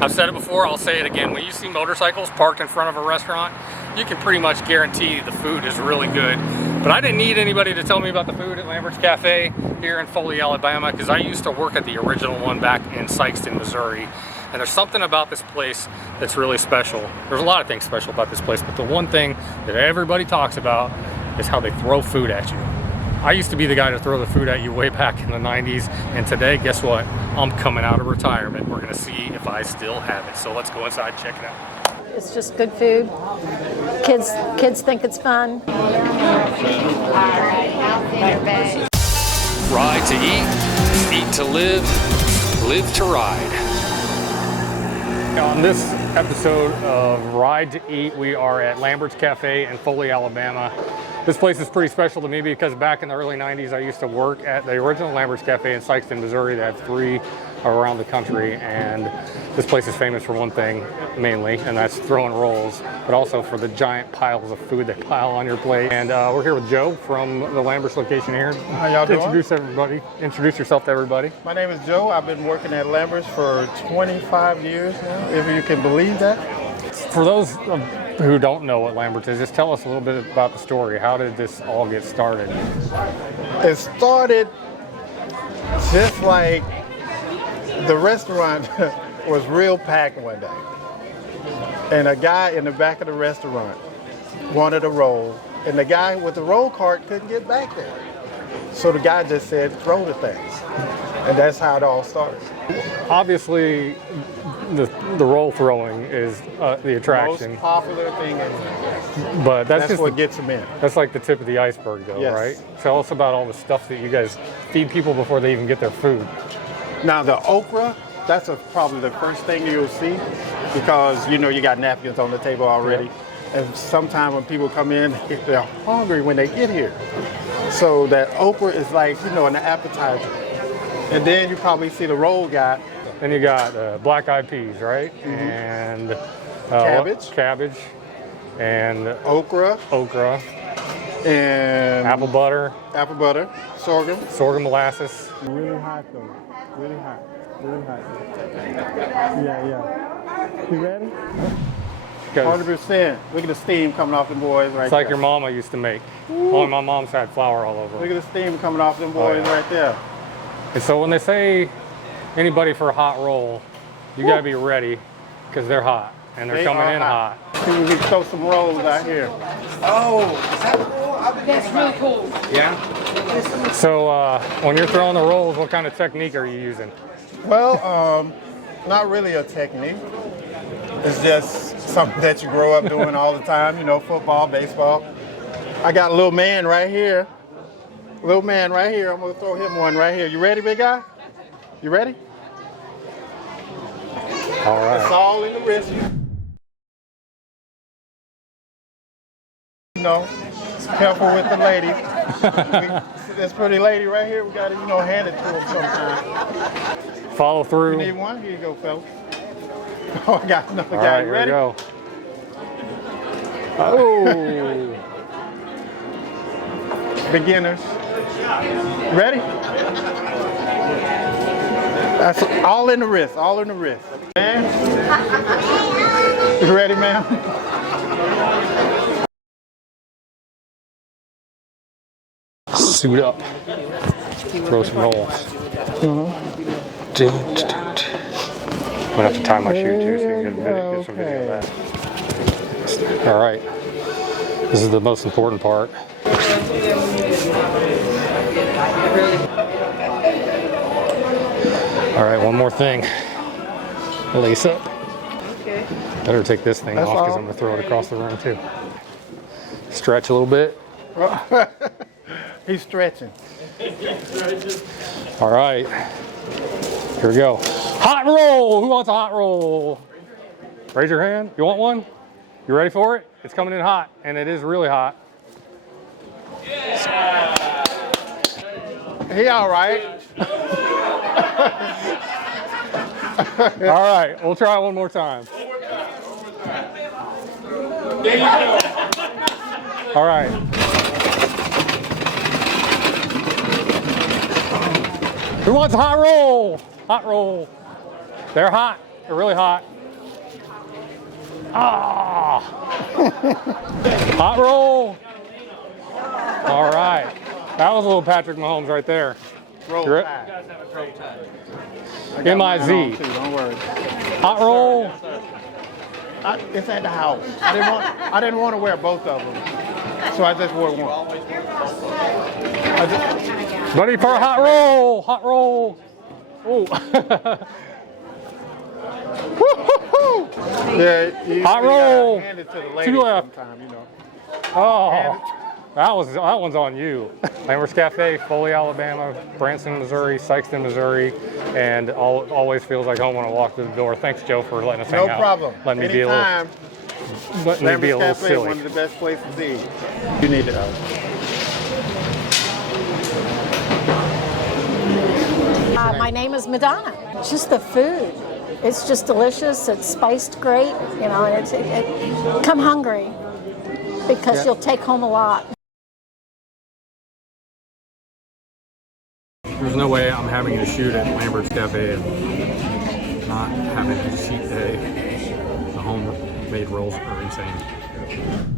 I've said it before, I'll say it again. When you see motorcycles parked in front of a restaurant, you can pretty much guarantee the food is really good. But I didn't need anybody to tell me about the food at Lambert's Cafe here in Foley, Alabama, because I used to work at the original one back in Sikeston, Missouri. And there's something about this place that's really special. There's a lot of things special about this place, but the one thing that everybody talks about is how they throw food at you. I used to be the guy to throw the food at you way back in the 90s, and today, guess what? I'm coming out of retirement. We're gonna see if I still have it. So let's go inside and check it out. It's just good food. Kids think it's fun. Ride to eat to live, live to ride. On this episode of Ride to Eat, we are at Lambert's Cafe in Foley, Alabama. This place is pretty special to me because back in the early 90s, I used to work at the original Lambert's Cafe in Sikeston, Missouri. They have 3 around the country, and this place is famous for one thing mainly, and that's throwing rolls, but also for the giant piles of food they pile on your plate. And we're here with Joe from the Lambert's location here. How y'all doing? Introduce yourself to everybody. My name is Joe. I've been working at Lambert's for 25 years now, if you can believe that. For those who don't know what Lambert is, just tell us a little bit about the story. How did this all get started? It started just like the restaurant was real packed one day. And a guy in the back of the restaurant wanted a roll, and the guy with the roll cart couldn't get back there. So the guy just said, throw the things. And that's how it all started. Obviously, the roll throwing is the attraction. Most popular thing in there. But that's what gets them in. That's like the tip of the iceberg, though, yes. Right? Tell us about all the stuff that you guys feed people before they even get their food. Now, the okra, that's probably the first thing you'll see because, you know, you got napkins on the table already. Yeah. And sometimes when people come in, they're hungry when they get here. So that okra is like, you know, an appetizer. And then you probably see the roll guy. Then you got black-eyed peas, right? Mm-hmm. And cabbage, and okra, and apple butter, sorghum molasses. Really hot though, really hot. Yeah. You ready? 100%. Look at the steam coming off them boys right there. It's like your mama used to make. Only my mom's had flour all over. Look at the steam coming off them boys right there. And so when they say anybody for a hot roll, you gotta be ready because they're hot and they're coming in hot. See, we throw some rolls out here. Oh, is that cool? That's really cool. Yeah. So when you're throwing the rolls, what kind of technique are you using? Well, not really a technique. It's just something that you grow up doing all the time. You know, football, baseball. I got a little man right here. I'm gonna throw him one right here. You ready, big guy? You ready? All right. It's all in the wrist. You know, careful with the lady. This pretty lady right here, we gotta, you know, hand it to her sometime. Follow through. You need one? Here you go, fellas. Oh, I got another all guy. Right, you ready? Here we go. Oh. Beginners. Ready? That's all in the wrist, Man. You ready, ma'am? Suit up. Throw some rolls. Mm-hmm. I'm gonna have to tie my shoe too so you can get some video of that. All right. This is the most important part. All right, one more thing. Lace up. Okay. Better take this thing off because I'm gonna throw it across the room too. Stretch a little bit. He's stretching. All right, here we go. Hot roll, who wants a hot roll? Raise your hand, you want one? You ready for it? It's coming in hot, and it is really hot. Yeah. He all right. All right, we'll try it one more time. There you go. All right. Who wants a hot roll? Hot roll. They're hot. They're really hot. Ah! Hot roll. All right. That was a little Patrick Mahomes right there. Roll Drip. Tide. M-I-Z. Mine on too, don't worry. Hot roll. It's at the house. I didn't want to wear both of them, so I just wore one. Buddy for a hot roll. Hot roll. Oh. Yeah, you Hot roll. gotta hand it to the ladies To left. sometime, you know. Oh. That one's on you. Lambert's Cafe, Foley, Alabama, Branson, Missouri, Sykeston, Missouri, and always feels like home when I walk through the door. Thanks, Joe, for letting us hang No out. problem. Let me Anytime. Let me be a little Cafe, silly. one of the best places to eat. You need to know. My name is Madonna. Just the food. It's just delicious. It's spiced great, you know, and come hungry because you'll take home a lot. There's no way I'm having to shoot at Lambert's Cafe and not having a cheat day. The homemade rolls are insane.